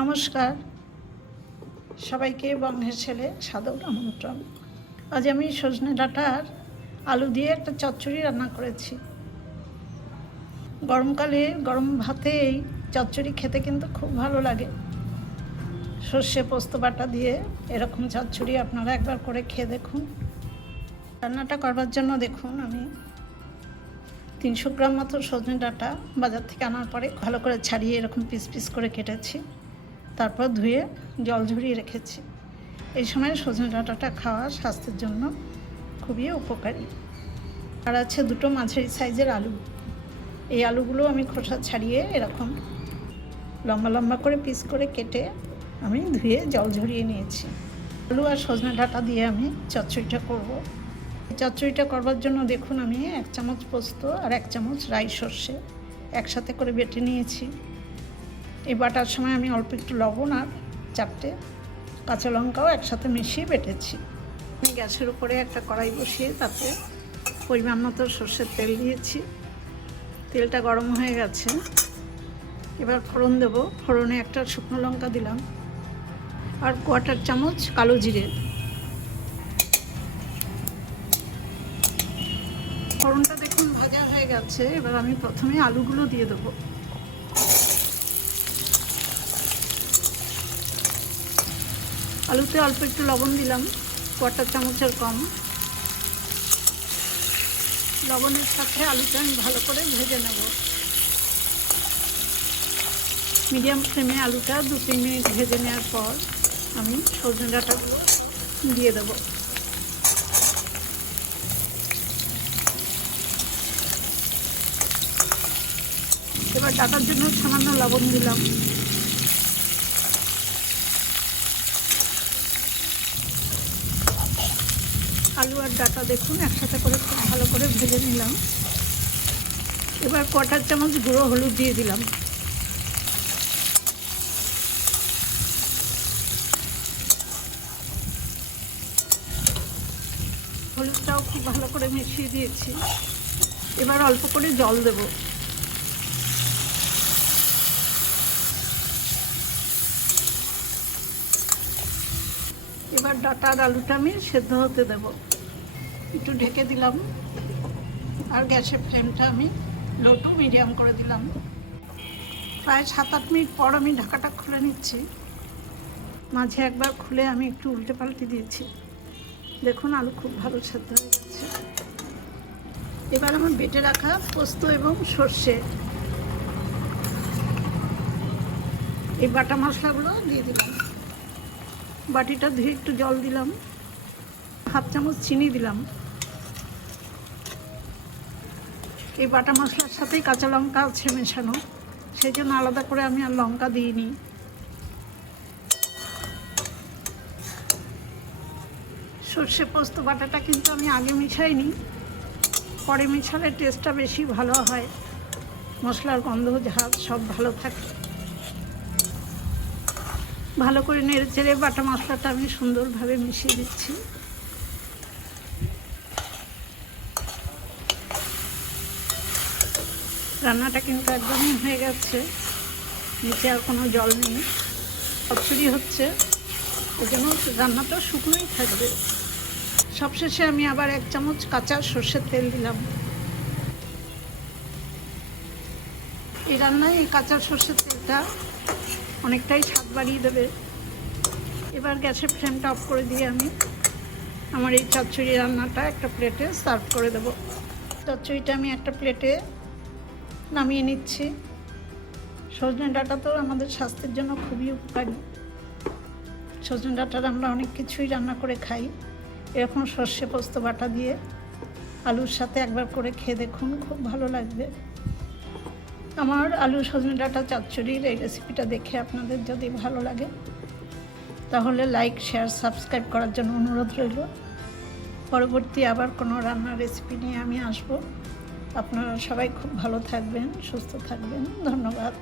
নমস্কার সবাইকে, বঙ্গের ছেলে সাদর আমন্ত্রণ। আজ আমি সজনে ডাঁটার আলু দিয়ে একটা চচ্চড়ি রান্না করেছি। গরমকালে গরম ভাতে এই চচ্চড়ি খেতে কিন্তু খুব ভালো লাগে। সর্ষে পোস্ত বাটা দিয়ে এরকম চচ্চড়ি আপনারা একবার করে খেয়ে দেখুন। রান্নাটা করবার জন্য দেখুন, আমি 300 গ্রাম মতো সজনে ডাঁটা বাজার থেকে আনার পরে ভালো করে ছাড়িয়ে এরকম পিস পিস করে কেটেছি, তারপর ধুয়ে জল ঝরিয়ে রেখেছি। এই সময় সজনে ডাঁটাটা খাওয়া স্বাস্থ্যের জন্য খুবই উপকারী। আর আছে 2টো মাঝারি সাইজের আলু। এই আলুগুলো আমি খোসা ছাড়িয়ে এরকম লম্বা লম্বা করে পিস করে কেটে আমি ধুয়ে জল ঝরিয়ে নিয়েছি। আলু আর সজনে ডাঁটা দিয়ে আমি চচ্চড়িটা করব। চচ্চড়িটা করবার জন্য দেখুন, আমি 1 চামচ পোস্ত আর 1 চামচ রাই সর্ষে একসাথে করে বেটে নিয়েছি। এই বাটার সময় আমি অল্প একটু লবণ আর 4টে কাঁচা লঙ্কাও একসাথে মিশিয়ে বেটেছি। আমি গ্যাসের উপরে একটা কড়াই বসিয়ে তাতে পরিমাণ মতো সর্ষের তেল দিয়েছি। তেলটা গরম হয়ে গেছে, এবার ফোড়ন দেবো। ফোড়নে একটা শুকনো লঙ্কা দিলাম আর 1/4 চামচ কালো জিরে। ফোড়নটা দেখুন ভাজা হয়ে গেছে। এবার আমি প্রথমে আলুগুলো দিয়ে দেবো। আলুতে অল্প একটু লবণ দিলাম, 1/4 চামচের কম। লবণের সাথে আলুটা আমি ভালো করে ভেজে নেব। মিডিয়াম ফ্লেমে আলুটা 2-3 মিনিট ভেজে নেওয়ার পর আমি সজনে ডাঁটাগুলো দিয়ে দেব। এবার ডাঁটার জন্য সামান্য লবণ দিলাম। আলু আর ডাঁটা দেখুন একসাথে করে খুব ভালো করে ভেজে নিলাম। এবার 1/4 চামচ গুঁড়ো হলুদ দিয়ে দিলাম। হলুদটাও খুব ভালো করে মিশিয়ে দিয়েছি। এবার অল্প করে জল দেব। এবার ডাঁটা আর আলুটা আমি সেদ্ধ হতে দেব। একটু ঢেকে দিলাম আর গ্যাসের ফ্লেমটা আমি লো টু মিডিয়াম করে দিলাম। প্রায় 7-8 মিনিট পর আমি ঢাকাটা খুলে নিচ্ছি। মাঝে একবার খুলে আমি একটু উল্টে পাল্টে দিয়েছি। দেখুন আলু খুব ভালো সেদ্ধ হয়ে গেছে। এবার আমার বেটে রাখা পোস্ত এবং সর্ষে, এই বাটা মশলাগুলো দিয়ে দিলাম। বাটিটা ধুয়ে একটু জল দিলাম, 1/2 চামচ চিনি দিলাম। এই বাটা মশলার সাথেই কাঁচা লঙ্কা আছে মেশানো, সেই জন্য আলাদা করে আমি আর লঙ্কা দিইনি। সর্ষে পোস্ত বাটাটা কিন্তু আমি আগে মিশাইনি, পরে মিশালে টেস্টটা বেশি ভালো হয়, মশলার গন্ধ ঝাঁজ সব ভালো থাকে। ভালো করে নেড়ে চেড়ে বাটা মশলাটা আমি সুন্দরভাবে মিশিয়ে দিচ্ছি। রান্নাটা কিন্তু একদমই হয়ে গেছে, নিচে আর কোনো জল নেই। চচ্চড়ি হচ্ছে, ওই জন্য রান্নাটা শুকনোই থাকবে। সবশেষে আমি আবার 1 চামচ কাঁচা সর্ষের তেল দিলাম। এই রান্নায় এই কাঁচা সর্ষের তেলটা অনেকটাই স্বাদ বাড়িয়ে দেবে। এবার গ্যাসের ফ্লেমটা অফ করে দিয়ে আমি আমার এই চচ্চড়ি রান্নাটা একটা প্লেটে সার্ভ করে দেবো। চচ্চড়িটা আমি একটা প্লেটে নামিয়ে নিচ্ছি। সজনে ডাঁটা তো আমাদের স্বাস্থ্যের জন্য খুবই উপকারী। সজনে ডাঁটার আমরা অনেক কিছুই রান্না করে খাই। এরকম সর্ষে পোস্ত বাটা দিয়ে আলুর সাথে একবার করে খেয়ে দেখুন, খুব ভালো লাগবে। আমার আলু সজনে ডাঁটা চচ্চড়ির এই রেসিপিটা দেখে আপনাদের যদি ভালো লাগে তাহলে লাইক, শেয়ার, সাবস্ক্রাইব করার জন্য অনুরোধ রইল। পরবর্তী আবার কোনো রান্নার রেসিপি নিয়ে আমি আসব। আপনারা সবাই খুব ভালো থাকবেন, সুস্থ থাকবেন। ধন্যবাদ।